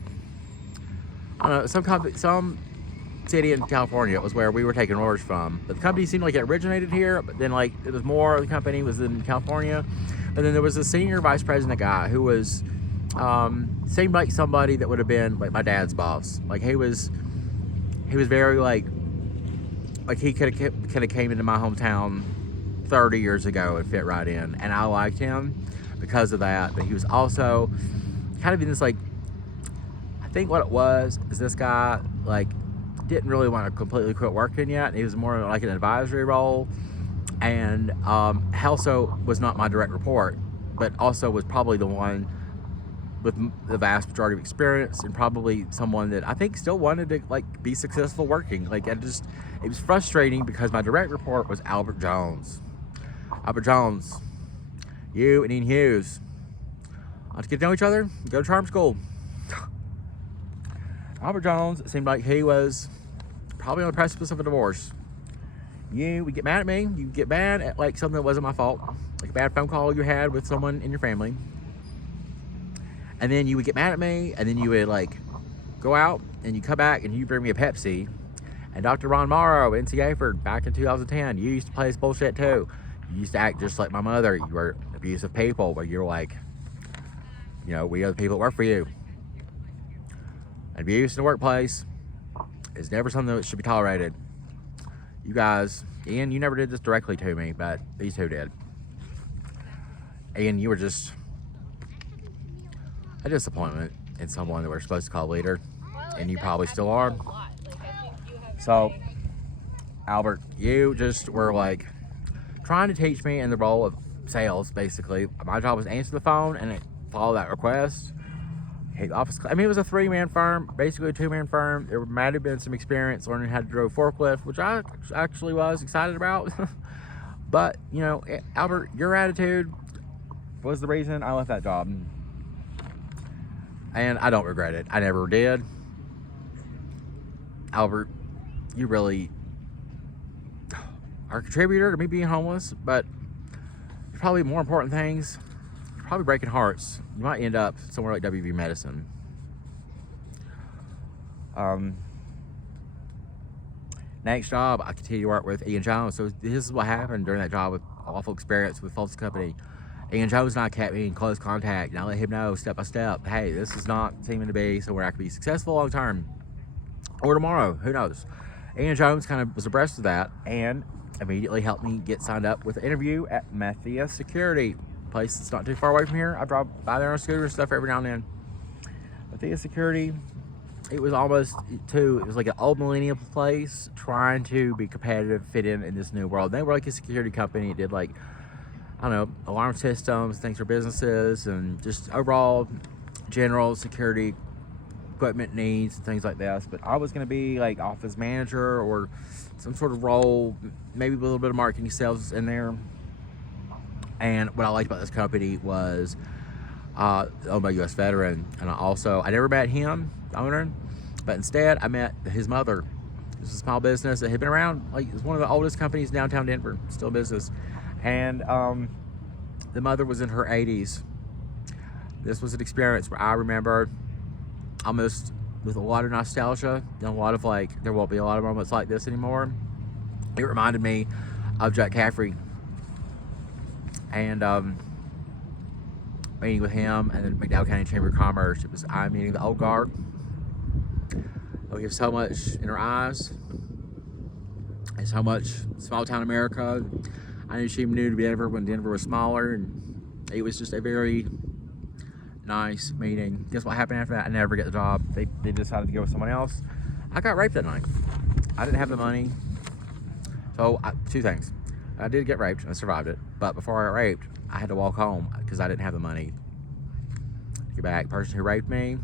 I don't know, some city in California was where we were taking orders from. But the company seemed like it originated here, but then like it was more of the company was in California. But then there was a senior vice president guy who was seemed like somebody that would have been like my dad's boss. Like he was very like he could have came into my hometown 30 years ago and fit right in, and I liked him because of that. But he was also kind of in this like, I think what it was is this guy like didn't really want to completely quit working yet. He was more like an advisory role, and also was not my direct report, but also was probably the one with the vast majority of experience, and probably someone that I think still wanted to like be successful working. Like it was frustrating because my direct report was Albert Jones. Albert Jones, you and Ian Hughes, let's get to know each other, go to charm school. Albert Jones, it seemed like he was probably on the precipice of a divorce. You would get mad at me, you get mad at like something that wasn't my fault, like a bad phone call you had with someone in your family. And then you would get mad at me, and then you would like go out and you come back and you bring me a Pepsi. And Dr. Ron Morrow, NC Ayford, back in 2010, you used to play this bullshit too. You used to act just like my mother. You were abusive people, but you're like, we are the people that work for you. Abuse in the workplace is never something that should be tolerated. You guys, Ian, you never did this directly to me, but these two did. Ian, you were just a disappointment in someone that we're supposed to call leader, and you probably still are. So, Albert, you just were like trying to teach me in the role of sales, basically. My job was to answer the phone and follow that request. Office, I mean, it was a 3-man firm, basically a 2-man firm. There might have been some experience learning how to drive forklift, which I actually was excited about. But, you know, Albert, your attitude was the reason I left that job. And I don't regret it. I never did. Albert, you really are a contributor to me being homeless, but there's probably more important things. You're probably breaking hearts. You might end up somewhere like WV Medicine. Next job, I continue to work with Ian Jones. So this is what happened during that job with awful experience with Fulton Company. Ian Jones and I kept me in close contact, and I let him know step by step, hey, this is not seeming to be somewhere I could be successful long term. Or tomorrow, who knows? Ian Jones kind of was abreast of that and immediately helped me get signed up with an interview at Matthias Security, a place that's not too far away from here. I drive by there on scooter and stuff every now and then. Matthias Security, it was like an old millennium place trying to be competitive, fit in this new world. They were like a security company. It did like, I don't know, alarm systems, things for businesses, and just overall general security equipment needs and things like this. But I was going to be like office manager or some sort of role, maybe with a little bit of marketing sales in there. And what I liked about this company was owned by a U.S. veteran. And I never met him, the owner, but instead I met his mother. It was a small business that had been around, like it's one of the oldest companies in downtown Denver, still in business. And the mother was in her 80s. This was an experience where I remember almost with a lot of nostalgia and a lot of like, there won't be a lot of moments like this anymore. It reminded me of Jack Caffrey and meeting with him and then McDowell County Chamber of Commerce. It was I meeting the old guard. We have so much in our eyes and so much small town America. I knew she knew Denver when Denver was smaller, and it was just a very nice meeting. Guess what happened after that? I never get the job. They decided to go with someone else. I got raped that night. I didn't have the money. So, two things. I did get raped, and I survived it. But before I got raped, I had to walk home because I didn't have the money to get back. The person who raped me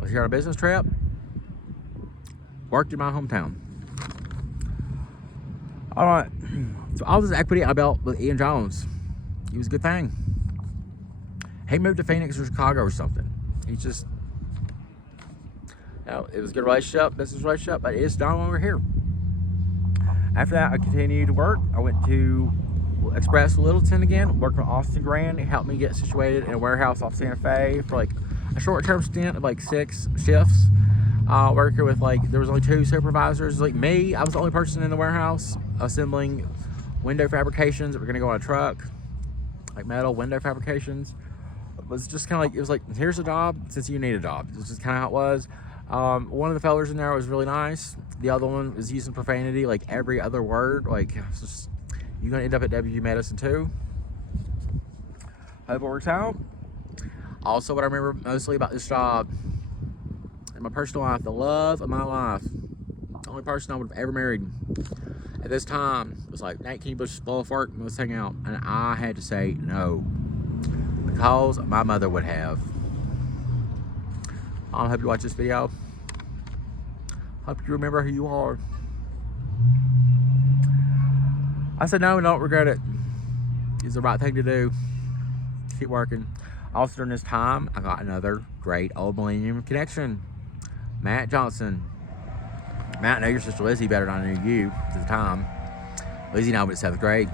was here on a business trip, worked in my hometown. All right. So all this equity I built with Ian Jones, he was a good thing. He moved to Phoenix or Chicago or something. He's just, you know, it was a good relationship, business relationship, but it's no longer here. After that, I continued to work. I went to Express Littleton again, worked with Austin Grand. He helped me get situated in a warehouse off Santa Fe for like a short-term stint of like 6 shifts. Working with like, there was only 2 supervisors. Like me, I was the only person in the warehouse assembling window fabrications that were gonna go on a truck, like metal window fabrications. It was just kind of like, it was like, here's a job since you need a job. It's just kind of how it was. One of the fellas in there was really nice. The other one was using profanity like every other word. Like, it's just, you're gonna end up at WV Medicine too. Hope it works out. Also, what I remember mostly about this job in my personal life, the love of my life, the only person I would have ever married at this time was like, Nate, can you just blow off work and let's hang out? And I had to say no because my mother would have. I hope you watch this video. Hope you remember who you are. I said no and don't regret it. It's the right thing to do. Keep working. Also during this time, I got another great old millennium connection. Matt Johnson. Matt, I know your sister Lizzie better than I knew you at the time. Lizzie and I went to 7th grade.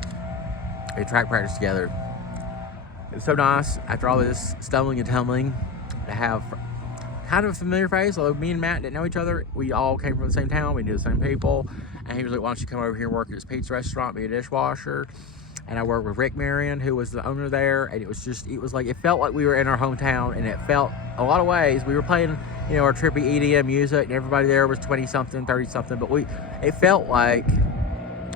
We had track practice together. It was so nice after all this stumbling and tumbling to have kind of a familiar face. Although me and Matt didn't know each other, we all came from the same town. We knew the same people. And he was like, why don't you come over here and work at this pizza restaurant, be a dishwasher? And I worked with Rick Marion, who was the owner there. And it was like, it felt like we were in our hometown. And it felt, a lot of ways, we were playing, you know, our trippy EDM music. And everybody there was 20-something, 30-something. But it felt like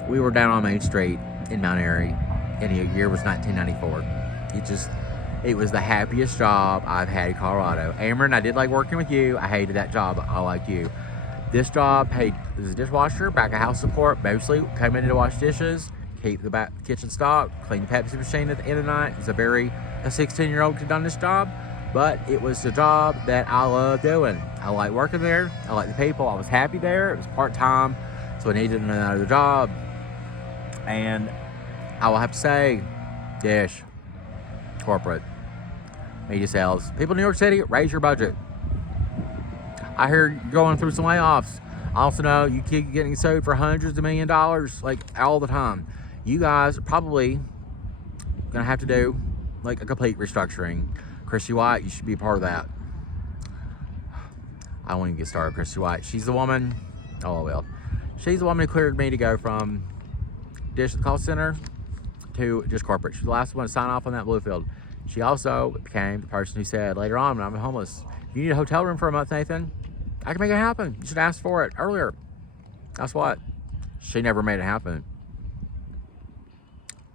We were down on Main Street in Mount Airy, and the year was 1994. It was the happiest job I've had in Colorado. Ameren, I did like working with you. I hated that job. I liked you. This job paid as a dishwasher, back of house support, mostly came in to wash dishes, keep the back kitchen stocked, clean the Pepsi machine at the end of the night. It's a 16-year-old could have done this job, but it was the job that I love doing. I like working there. I like the people. I was happy there. It was part-time, so I needed another job. And I will have to say, Dish, corporate, media sales, people in New York City, raise your budget. I hear you're going through some layoffs. I also know you keep getting sued for hundreds of $1 million, like all the time. You guys are probably gonna have to do like a complete restructuring. Christy White, you should be a part of that. I won't even get started with Christy White. She's the woman, oh well. She's the woman who cleared me to go from Dish at the call center to just corporate. She's the last one to sign off on that blue field. She also became the person who said later on when I'm homeless, you need a hotel room for a month, Nathan? I can make it happen. You should ask for it earlier. Guess what? She never made it happen.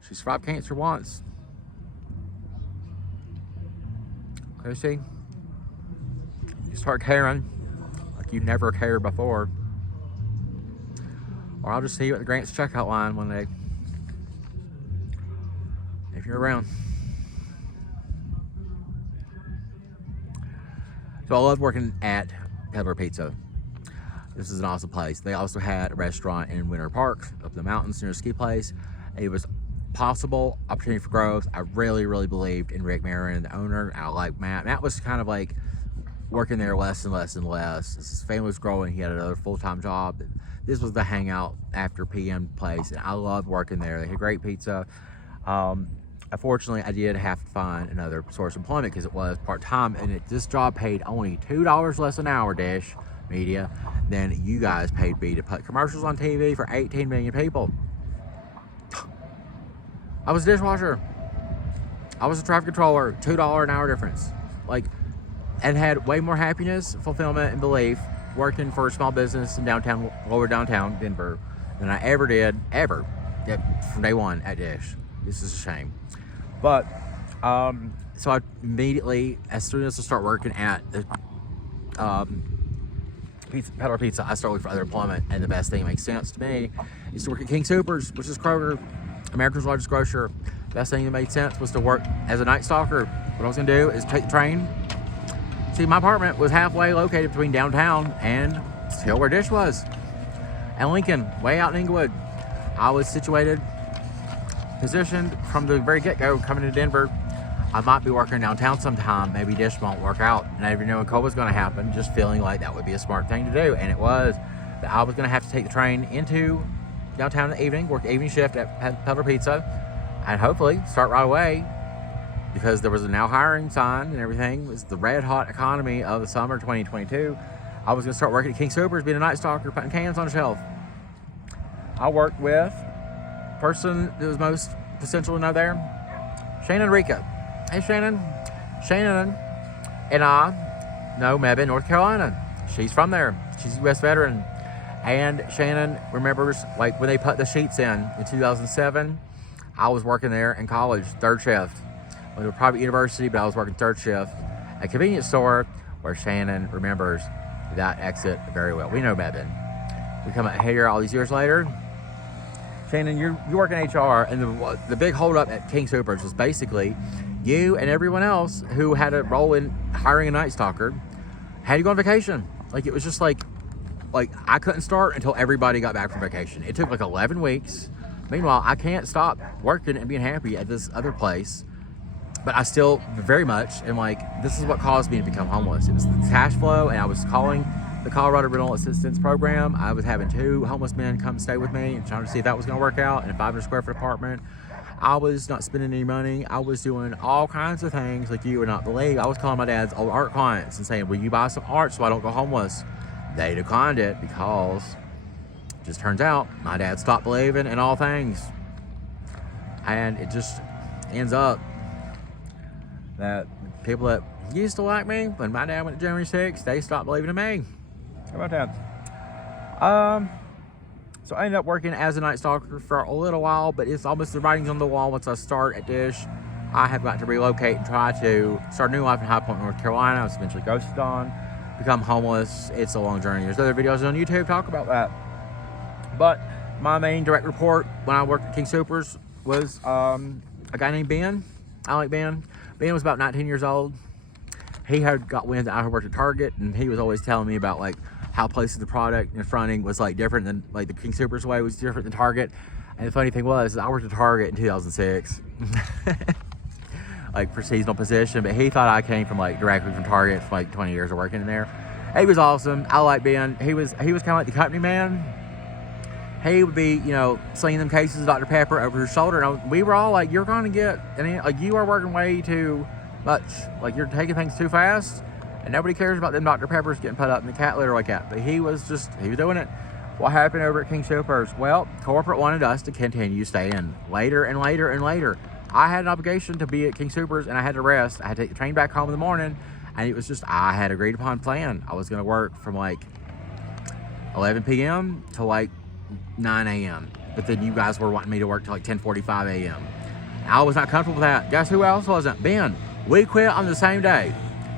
She survived cancer once. Chrissy, you start caring like you never cared before. Or I'll just see you at the Grants checkout line one day. If you're around. So I loved working at Peddler Pizza. This is an awesome place. They also had a restaurant in Winter Park up in the mountains near a ski place. It was possible opportunity for growth. I really, really believed in Rick Marin, the owner. I like Matt. Matt was kind of like working there less and less and less. As his family was growing, he had another full-time job. This was the hangout after PM place, and I loved working there. They had great pizza. Unfortunately, I did have to find another source of employment because it was part-time, and this job paid only $2 less an hour, Dish Media, than you guys paid me to put commercials on TV for 18 million people. I was a dishwasher. I was a traffic controller, $2 an hour difference. And had way more happiness, fulfillment, and belief working for a small business in lower downtown Denver than I ever did, from day one at Dish. This is a shame. But, so I immediately, as soon as I start working at the Peddler Pizza, I started looking for other employment, and the best thing that makes sense to me is to work at King Soopers, which is Kroger, America's largest grocer. Best thing that made sense was to work as a night stalker. What I was gonna do is take the train. See, my apartment was halfway located between downtown and still where Dish was, and Lincoln, way out in Inglewood. I was positioned from the very get-go coming to Denver. I might be working downtown sometime. Maybe Dish won't work out. And I never knew when COVID was going to happen, just feeling like that would be a smart thing to do. And it was. That I was going to have to take the train into downtown in the evening, work evening shift at Peddler Pizza, and hopefully start right away, because there was a now hiring sign and everything. It was the red hot economy of the summer 2022. I was going to start working at King Soopers, being a night stalker, putting cans on the shelf. I worked with person that was most essential to know there, Shannon Rika. Hey Shannon. Shannon and I know Mebane, North Carolina. She's from there. She's a U.S. veteran. And Shannon remembers when they put the sheets in 2007, I was working there in college, third shift. Went to a private university, but I was working third shift at a convenience store where Shannon remembers that exit very well. We know Mebane. We come out here all these years later. Shannon, you work in HR, and the big holdup at King Soopers was basically you and everyone else who had a role in hiring a night stalker had to go on vacation. It was just like I couldn't start until everybody got back from vacation. It took 11 weeks. Meanwhile, I can't stop working and being happy at this other place, but I still very much am this is what caused me to become homeless. It was the cash flow, and I was calling the Colorado Rental Assistance Program. I was having 2 homeless men come stay with me and trying to see if that was going to work out in a 500 square foot apartment. I was not spending any money. I was doing all kinds of things like you would not believe. I was calling my dad's old art clients and saying, will you buy some art so I don't go homeless? They declined it because it just turns out my dad stopped believing in all things. And it just ends up that people that used to like me, when my dad went to January 6th, they stopped believing in me. How about that? So I ended up working as a night stalker for a little while, but it's almost the writing's on the wall. Once I start at Dish, I have got to relocate and try to start a new life in High Point, North Carolina. I was eventually ghosted on, become homeless. It's a long journey. There's other videos on YouTube talk about that. But my main direct report when I worked at King Soopers was a guy named Ben. I like Ben. Ben was about 19 years old. He had got wind that I had worked at Target, and he was always telling me about like how places the product and fronting was like different than like the King Soopers way was different than Target. And the funny thing was, I worked at Target in 2006, like for seasonal position. But he thought I came from like directly from Target for like 20 years of working in there. He was awesome. I like Ben. He was kind of like the company man. He would be, you know, slinging them cases of Dr. Pepper over his shoulder. And we were all like, you're going to get, like, you are working way too much. Like, you're taking things too fast. And nobody cares about them Dr. Peppers getting put up in the cat litter like that. But he was doing it. What happened over at King Soopers? Well, corporate wanted us to continue staying later and later and later. I had an obligation to be at King Soopers, and I had to rest. I had to take the train back home in the morning. And it was just, I had agreed upon plan. I was going to work from like 11 p.m. to like 9 a.m. But then you guys were wanting me to work till like 10:45 a.m. I was not comfortable with that. Guess who else wasn't? Ben. We quit on the same day.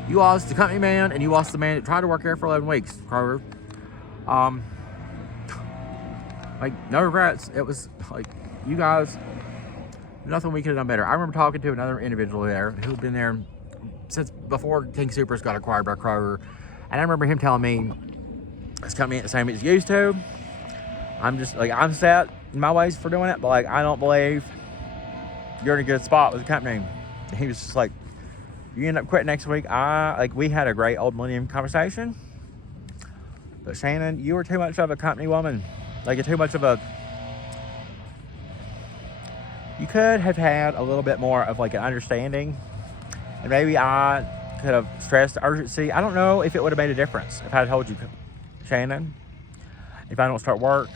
You lost the company man, and you lost the man that tried to work there for 11 weeks. Kroger. Like, no regrets. It was like, you guys, nothing we could have done better. I remember talking to another individual there who'd been there since before King Soopers got acquired by Kroger. And I remember him telling me, this company ain't the same as it used to. I'm just like, I'm set in my ways for doing it, but like, I don't believe you're in a good spot with the company. And he was just like, you end up quitting next week. We had a great old millennium conversation, but Shannon, you were too much of a company woman. Like, you're too much of a, you could have had a little bit more of like an understanding, and maybe I could have stressed the urgency. I don't know if it would have made a difference if I had told you, Shannon, if I don't start work,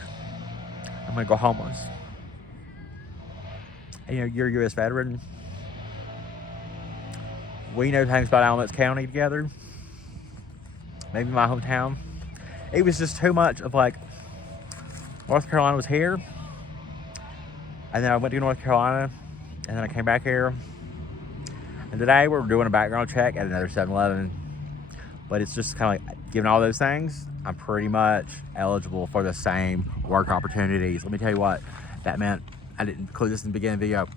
I'm gonna go homeless. And, you know, you're a U.S. veteran. We know things about Alamance County together. Maybe my hometown. It was just too much of like, North Carolina was here. And then I went to North Carolina. And then I came back here. And today we're doing a background check at another 7-Eleven. But it's just kind of like, given all those things, I'm pretty much eligible for the same work opportunities. Let me tell you what that meant. I didn't include this in the beginning of the video.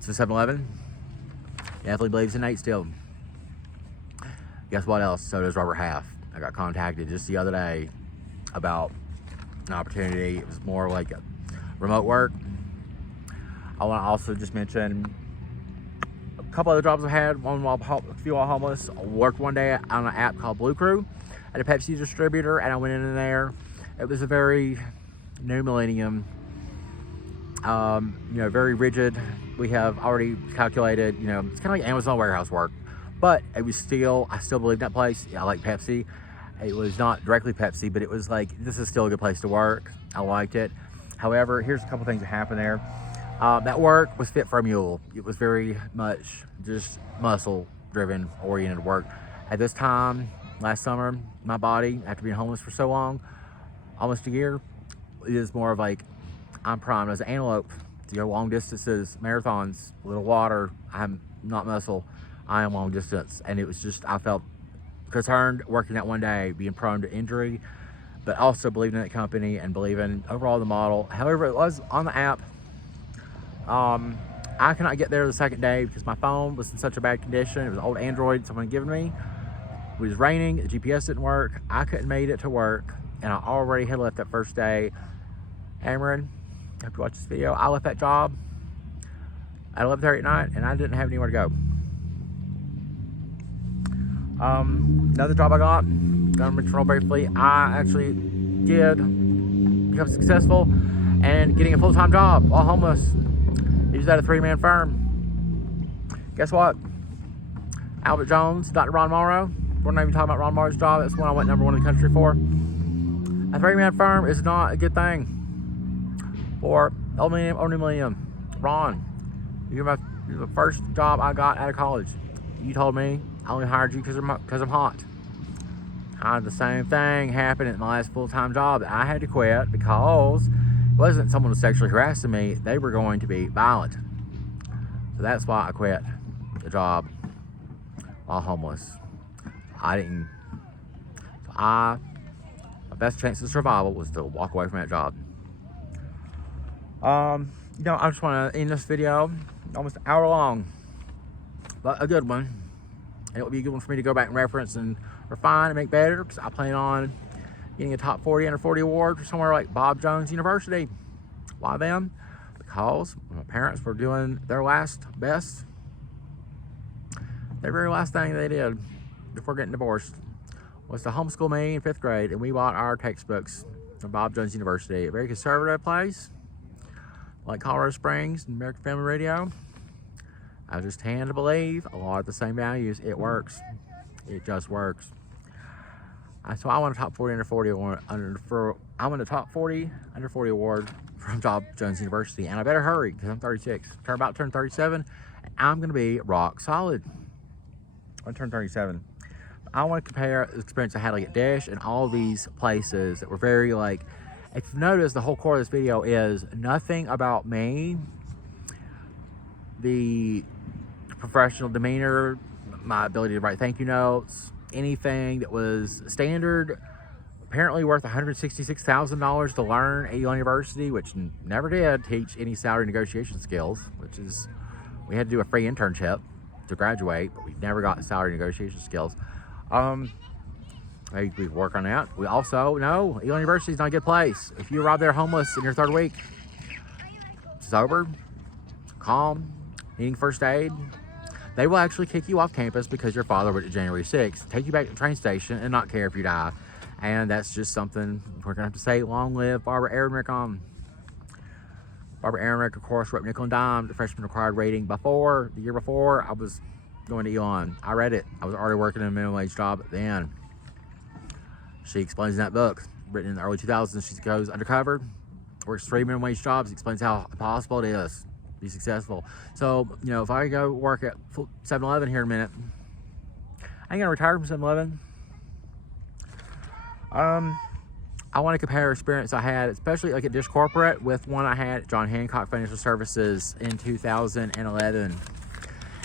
So 7-Eleven definitely believes in Nate still. Guess what else? So does Robert Half. I got contacted just the other day about an opportunity. It was more like a remote work. I want to also just mention a couple other jobs I had. One while a few while homeless. I worked one day on an app called Blue Crew at a Pepsi distributor, and I went in there. It was a very new millennium, you know, very rigid. We have already calculated, you know, it's kind of like Amazon warehouse work, but it was still, I still believe in that place. I like Pepsi. It was not directly Pepsi, but it was like, this is still a good place to work. I liked it. However, here's a couple things that happened there. That work was fit for a mule. It was very much just muscle driven oriented work. At this time, last summer, my body, after being homeless for so long, almost a year, is more of like, I'm primed as an antelope to go long distances, marathons, a little water. I'm not muscle, I am long distance. And it was just, I felt concerned working that one day, being prone to injury, but also believing in that company and believing overall the model. However, it was on the app. I could not get there the second day because my phone was in such a bad condition. It was an old Android someone had given me. It was raining, the GPS didn't work. I couldn't make it to work, and I already had left that first day. Cameron, after you watch this video, I left that job at 11:30 at night, and I didn't have anywhere to go. Another job I got, gonna mention real briefly, I actually did become successful and getting a full-time job while homeless. He was at a 3-man firm. Guess what? Albert Jones, Dr. Ron Morrow. We're not even talking about Ron Morrow's job. That's one I went #1 in the country for. A 3-man firm is not a good thing for old millennium or new millennium. Ron, you're the first job I got out of college. You told me I only hired you because I'm hot. The same thing happened at my last full-time job. I had to quit because it wasn't someone was sexually harassing me. They were going to be violent. So that's why I quit the job while homeless. My best chance of survival was to walk away from that job. I just want to end this video, almost an hour long, but a good one. And it will be a good one for me to go back and reference and refine and make better, because I plan on getting a top 40 under 40 award for somewhere like Bob Jones University. Why them? Because my parents were doing their very last thing they did before getting divorced was to homeschool me in 5th grade, and we bought our textbooks from Bob Jones University, a very conservative place like Colorado Springs and American Family Radio. I just tend to believe a lot of the same values. It works. It just works. So I won a top 40 under 40 award. I won a top 40 under 40 award from Bob Jones University, and I better hurry because I'm 36. About to turn 37, and I'm gonna be rock solid. I'm gonna turn 37. I want to compare the experience I had like at Dish and all these places that were very like. If you've noticed, the whole core of this video is nothing about me, the professional demeanor, my ability to write thank you notes, anything that was standard, apparently worth $166,000 to learn at Yale University, which never did teach any salary negotiation skills, which is, we had to do a free internship to graduate, but we never got salary negotiation skills. We work on that. We also know Yale University is not a good place. If you arrive there homeless in your 3rd week, sober, calm, needing first aid, they will actually kick you off campus because your father went to January 6th, take you back to the train station, and not care if you die. And that's just something we're gonna have to say. Long live Barbara Ehrenreich on. Barbara Ehrenreich, of course, wrote Nickel and Dime, the freshman required rating the year before I was going to Elon. I read it. I was already working in a minimum wage job then. She explains in that book, written in the early 2000s, she goes undercover, works 3 minimum wage jobs, explains how impossible it is to be successful. So, if I go work at 7-Eleven here in a minute, I ain't gonna retire from 7-Eleven. I want to compare experience I had, especially like at Dish Corporate, with one I had at John Hancock Financial Services in 2011.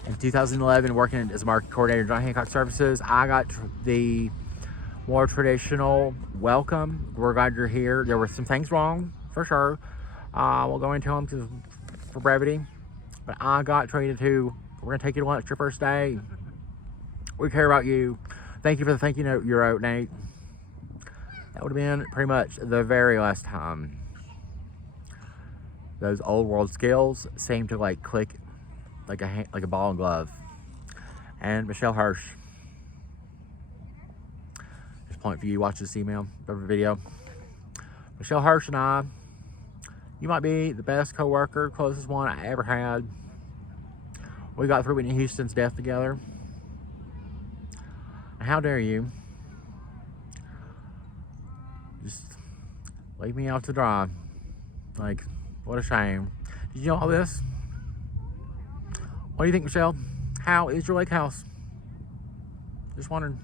In 2011, working as a market coordinator at John Hancock Services, I got the more traditional welcome. We're glad you're here. There were some things wrong, for sure. We'll go into them for brevity. But I got treated to, we're going to take you to lunch your first day. We care about you. Thank you for the thank you note you wrote, Nate. That would have been pretty much the very last time those old world skills seemed to like click like a ball and glove. And Michelle Hirsch, just point for you, watch this email or video. Michelle Hirsch and I, you might be the best co-worker, closest one I ever had. We got through Whitney Houston's death together. How dare you just leave me out to dry? Like, what a shame. Did you know all this? What do you think, Michelle? How is your lake house? Just wondering.